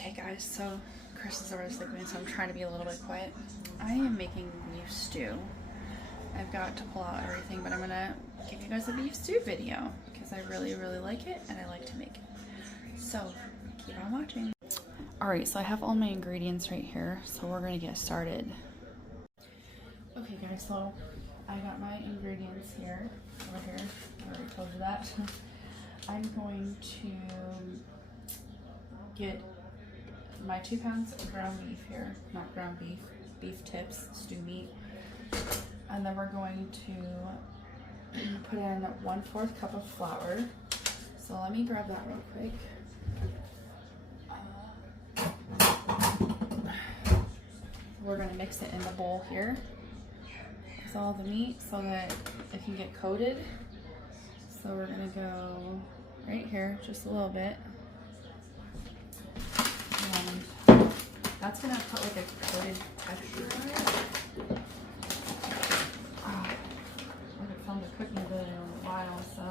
Okay guys, so Chris is already sleeping, so I'm trying to be a little bit quiet. I am making beef stew. I've got to pull out everything, but I'm gonna give you guys a beef stew video because I really like it and I like to make it. So keep on watching. Alright, so I have all my ingredients right here, so we're gonna get started. Okay guys, so I got my ingredients here, over here. I already told you that. I'm going to get my 2 pounds of ground beef here, not ground beef, beef tips, stew meat. And then we're going to put in 1/4 cup of flour. So let me grab that real quick. We're gonna mix it in the bowl here with all the meat so that it can get coated. So we're gonna go right here, just a little bit. And that's gonna put like a coated texture on it. I haven't filmed a cooking video in a while, so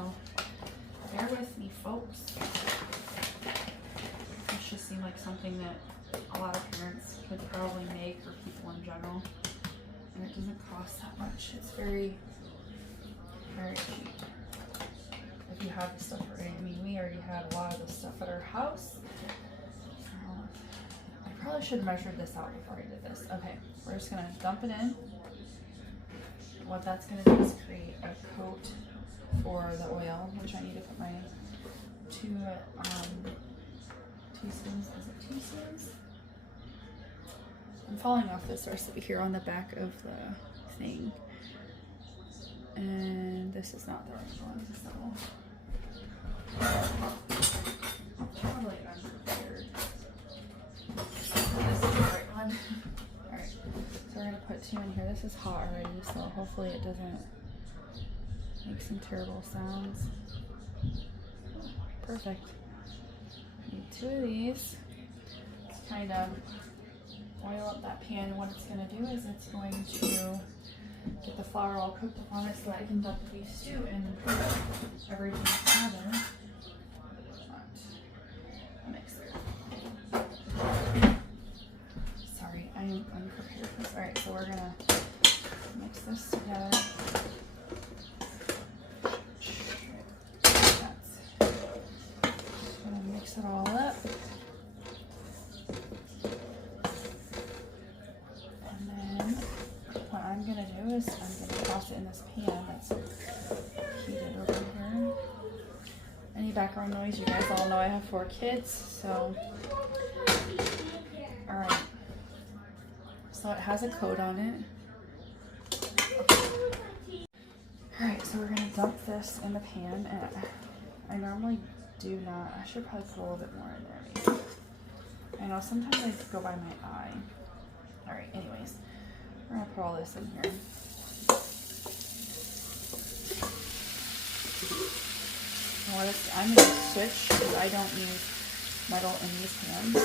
bear with me, folks. This just seemed like something that a lot of parents could probably make, or people in general, and it doesn't cost that much. It's very cheap if you have the stuff already. I mean, we already had a lot of the stuff at our house. I probably should have measured this out before I did this. Okay, we're just gonna dump it in. What that's gonna do is create a coat for the oil, which I need to put my 2 teaspoons. Is it teaspoons? I'm falling off this recipe here on the back of the thing. And this is not the right one, so probably unprepared. This is the right one. Alright, so we're gonna put 2 in here. This is hot already, so hopefully it doesn't make some terrible sounds. Perfect. Need 2 of these. Let's kind of oil up that pan. What it's going to do is it's going to get the flour all cooked up on it so that I can dump the beef stew and everything together. A mixer. Sorry, I'm unprepared for this. Alright, so we're going to mix this together. Mix it all up. And then what I'm going to do is I'm going to toss it in this pan that's heated over here. Any background noise, you guys all know I have 4 kids, so alright. So it has a coat on it. Alright, so we're going to dump this in the pan, and I normally do not. I should probably put a little bit more in there, maybe. I know sometimes I go by my eye. Alright, anyways, we're gonna put all this in here. I'm gonna switch because I don't use metal in these pans.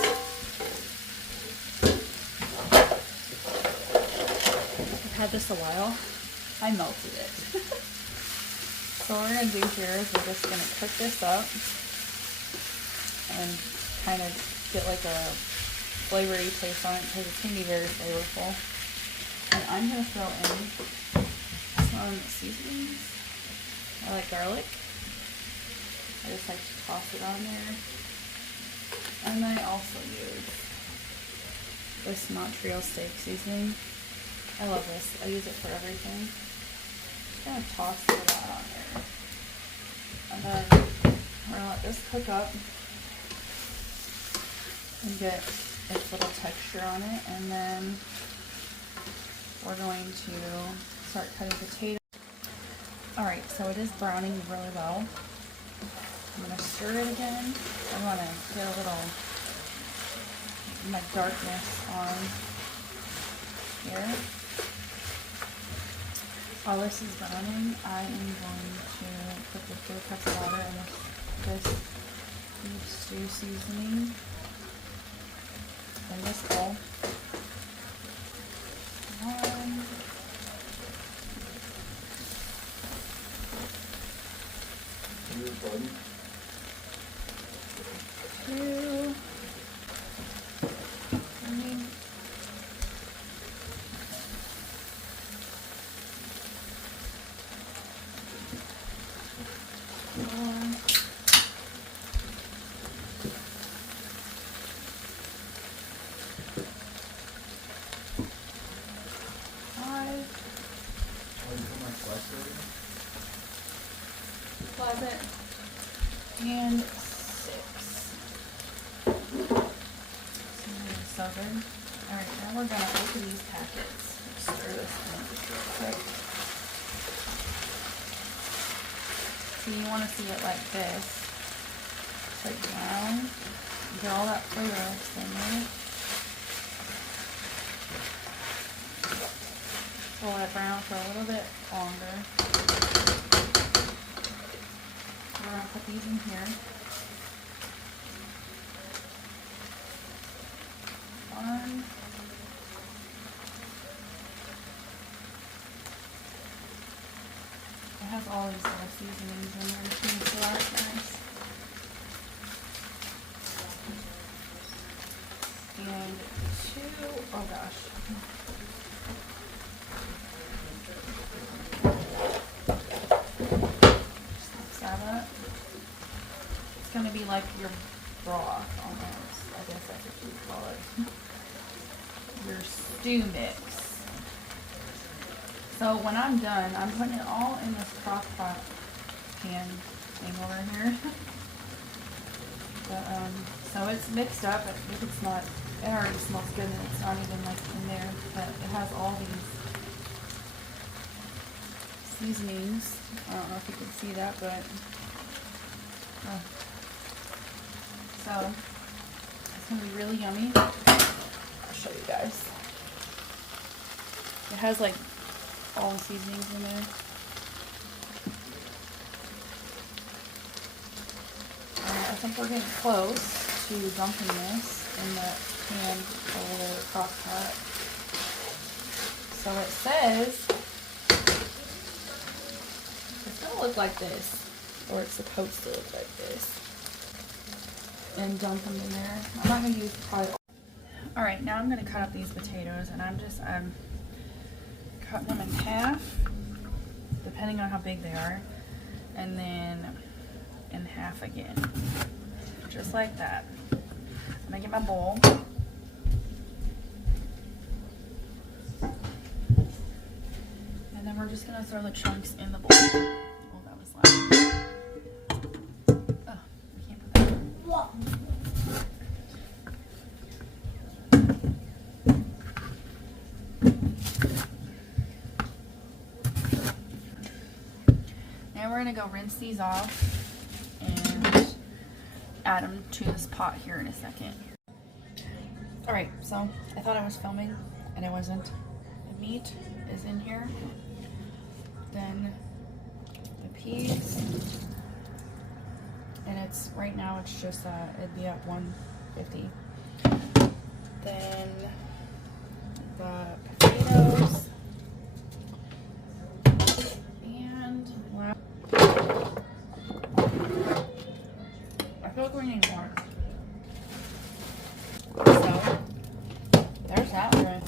I've had this a while. I melted it. So what we're gonna do here is we're just gonna cook this up and kind of get like a flavory taste on it because it's going to be very flavorful. And I'm going to throw in some seasonings. I like garlic. I just like to toss it on there. And I also use this Montreal steak seasoning. I love this. I use it for everything. Just going to toss some of that on there. And then we're going to let this cook up and get its little texture on it, and then we're going to start cutting potatoes. Alright, so it is browning really well. I'm going to stir it again. I want to get a little darkness on here. While this is browning, I am going to put the 4 cups of water in this beef stew seasoning in this bowl. 1, 2, so good. Alright, now we're gonna open these packets. Stir this in just real quick. So you want to see it like this. It's like brown. Get all that flavor in there. So let it brown for a little bit longer. We're gonna put these in here. One. It has all these little seasonings in there too, so that's nice. And two, oh gosh. Just mix that up. It's gonna be like your broth almost. I guess that's what you call it. Your stew mix. So when I'm done, I'm putting it all in this crock pot pan thing over here. But, so it's mixed up. If it's not, it already smells good and it's not even like in there. But it has all these seasonings. I don't know if you can see that, but so it's gonna be really yummy. I'll show you guys. It has like all the seasonings in there. I think we're getting close to dumping this in the pan over the crock pot. So it says it's gonna look like this, or it's supposed to look like this. And dump them in there. I'm not gonna use probably. All right, now I'm gonna cut up these potatoes, and I'm cutting them in half, depending on how big they are, and then in half again, just like that. I'm gonna get my bowl. And then we're just gonna throw the chunks in the bowl. Oh, that was loud. Oh, I can't put that in. Now we're gonna go rinse these off and add them to this pot here in a second. Alright, so I thought I was filming and it wasn't. The meat is in here. Then the peas. And it's, right now it's just, it'd be at 150. Then the potatoes. And I feel like we need more. So, there's that one.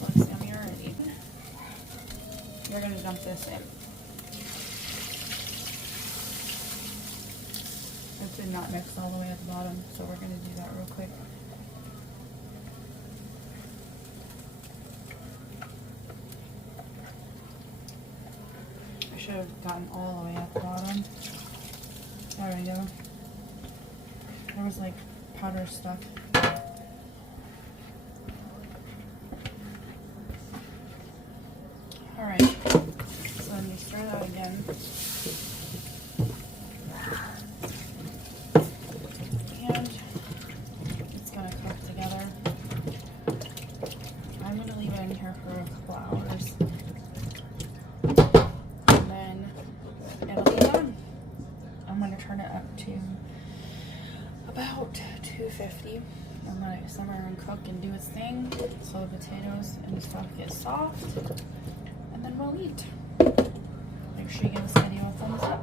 Looks yummy already. You're going to dump this in. It did not mix all the way at the bottom, so we're going to do that real quick. I should have gotten all the way at the bottom. There we go. There was like powder stuff. Alright, so then you stir that again. And it's going to cook together. I'm going to leave it in here for a couple hours. And then it'll be done. I'm going to turn it up to about 250. I'm going to simmer and cook and do its thing so the potatoes and the stuff get soft. And then we'll eat. Make sure you give this video a thumbs up.